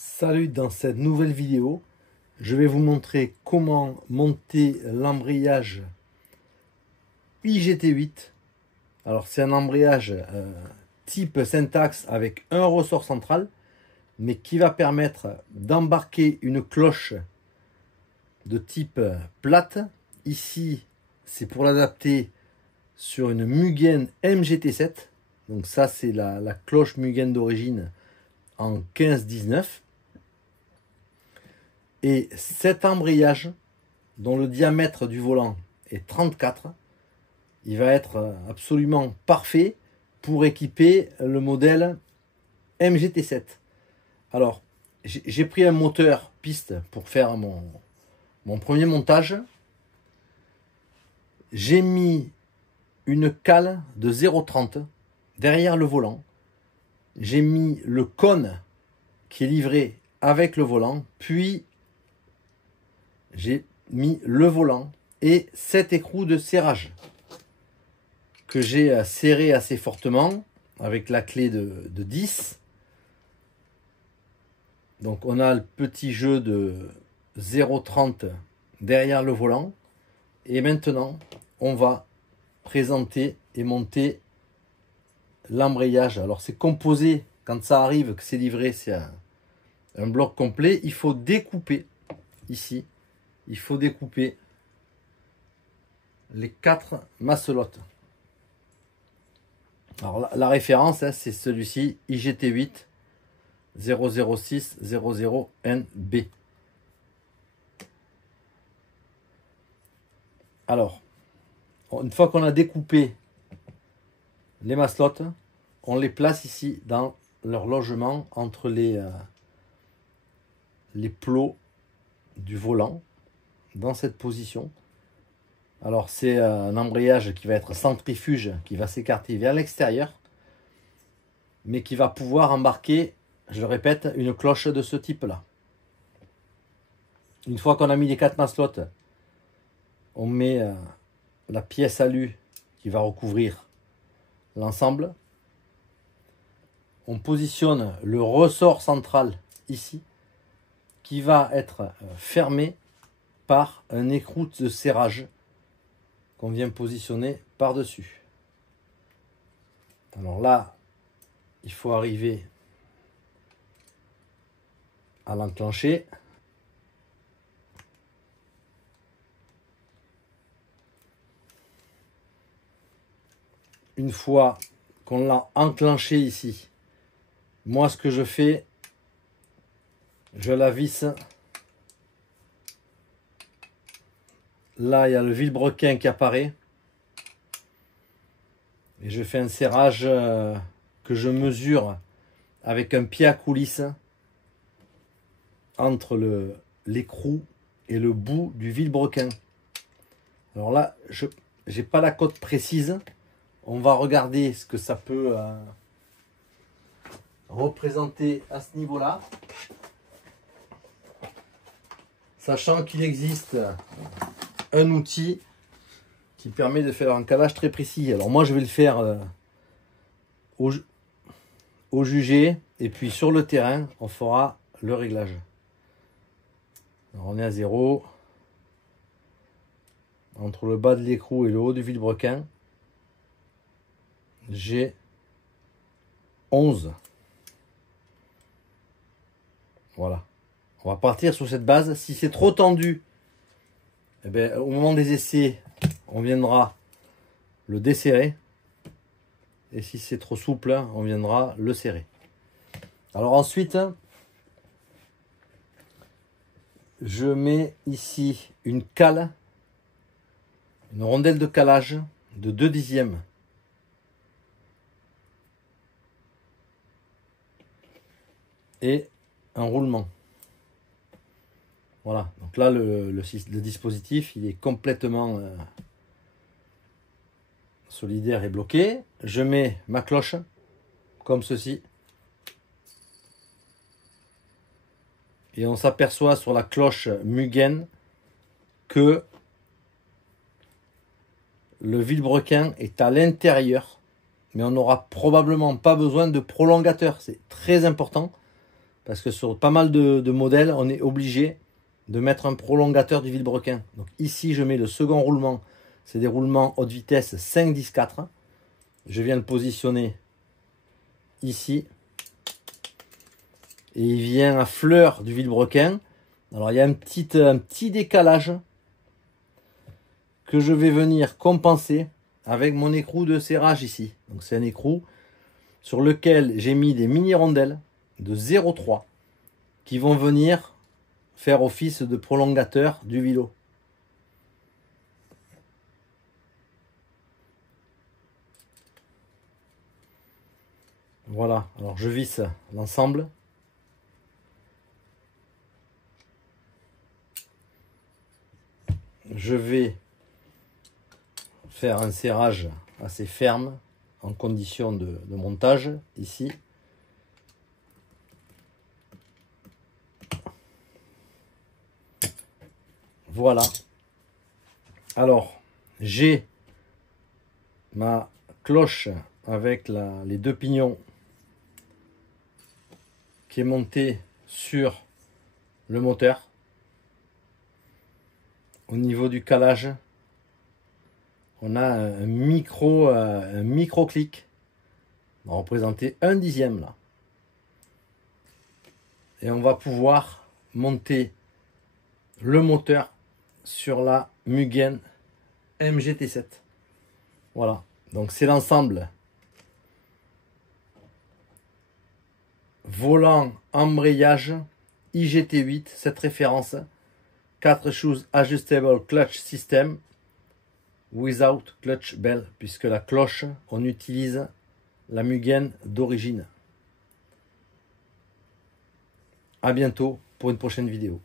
Salut, dans cette nouvelle vidéo, je vais vous montrer comment monter l'embrayage IGT8. Alors c'est un embrayage type syntaxe avec un ressort central, mais qui va permettre d'embarquer une cloche de type plate. Ici, c'est pour l'adapter sur une Mugen MGT7. Donc ça, c'est la cloche Mugen d'origine en 15-19. Et cet embrayage, dont le diamètre du volant est 34, il va être absolument parfait pour équiper le modèle MGT7. Alors, j'ai pris un moteur piste pour faire mon premier montage. J'ai mis une cale de 0,30 derrière le volant. J'ai mis le cône qui est livré avec le volant, puis j'ai mis le volant et 7 écrous de serrage que j'ai serré assez fortement avec la clé de 10. Donc on a le petit jeu de 0,30 derrière le volant. Et maintenant, on va présenter et monter l'embrayage. Alors c'est composé, quand ça arrive, que c'est livré, c'est un bloc complet. Il faut découper ici. Il faut découper les 4 masselottes. Alors la référence, c'est celui-ci, IGT8 006 00NB. Alors, une fois qu'on a découpé les masselottes, on les place ici dans leur logement entre les plots du volant, dans cette position. Alors c'est un embrayage qui va être centrifuge, qui va s'écarter vers l'extérieur, mais qui va pouvoir embarquer, je le répète, une cloche de ce type là. Une fois qu'on a mis les 4 masselottes, on met la pièce alu qui va recouvrir l'ensemble. On positionne le ressort central ici, qui va être fermé par un écrou de serrage qu'on vient positionner par-dessus. Alors là, il faut arriver à l'enclencher. Une fois qu'on l'a enclenché ici, moi ce que je fais, je la visse. Là, il y a le vilebrequin qui apparaît. Et je fais un serrage que je mesure avec un pied à coulisse entre l'écrou et le bout du vilebrequin. Alors là, je n'ai pas la cote précise. On va regarder ce que ça peut représenter à ce niveau-là. Sachant qu'il existe un outil qui permet de faire un calage très précis. Alors moi je vais le faire au jugé, et puis sur le terrain on fera le réglage. Alors on est à 0 entre le bas de l'écrou et le haut du vilebrequin. J'ai 11. Voilà, on va partir sur cette base. Si c'est trop tendu, eh bien, au moment des essais, on viendra le desserrer. Et si c'est trop souple, on viendra le serrer. Alors ensuite, je mets ici une cale, une rondelle de calage de 2/10. Et un roulement. Voilà, donc là le dispositif il est complètement solidaire et bloqué. Je mets ma cloche comme ceci. Et on s'aperçoit sur la cloche Mugen que le vilebrequin est à l'intérieur, mais on n'aura probablement pas besoin de prolongateur. C'est très important parce que sur pas mal de modèles, on est obligé de mettre un prolongateur du vilebrequin. Donc ici, je mets le second roulement. C'est des roulements haute vitesse 5-10-4. Je viens le positionner ici. Et il vient à fleur du vilebrequin. Alors il y a un petit décalage que je vais venir compenser avec mon écrou de serrage ici. Donc c'est un écrou sur lequel j'ai mis des mini rondelles de 0,3 qui vont venir faire office de prolongateur du vilo. Voilà, alors je visse l'ensemble. Je vais faire un serrage assez ferme en condition de montage ici. Voilà. Alors, j'ai ma cloche avec les deux pignons qui est montée sur le moteur. Au niveau du calage, on a un micro clic. On va représenter 1/10 là. Et on va pouvoir monter le moteur sur la Mugen MGT7. Voilà, donc c'est l'ensemble volant, embrayage, IGT8, cette référence, 4 shoes adjustable clutch system without clutch bell, puisque la cloche, on utilise la Mugen d'origine. À bientôt pour une prochaine vidéo.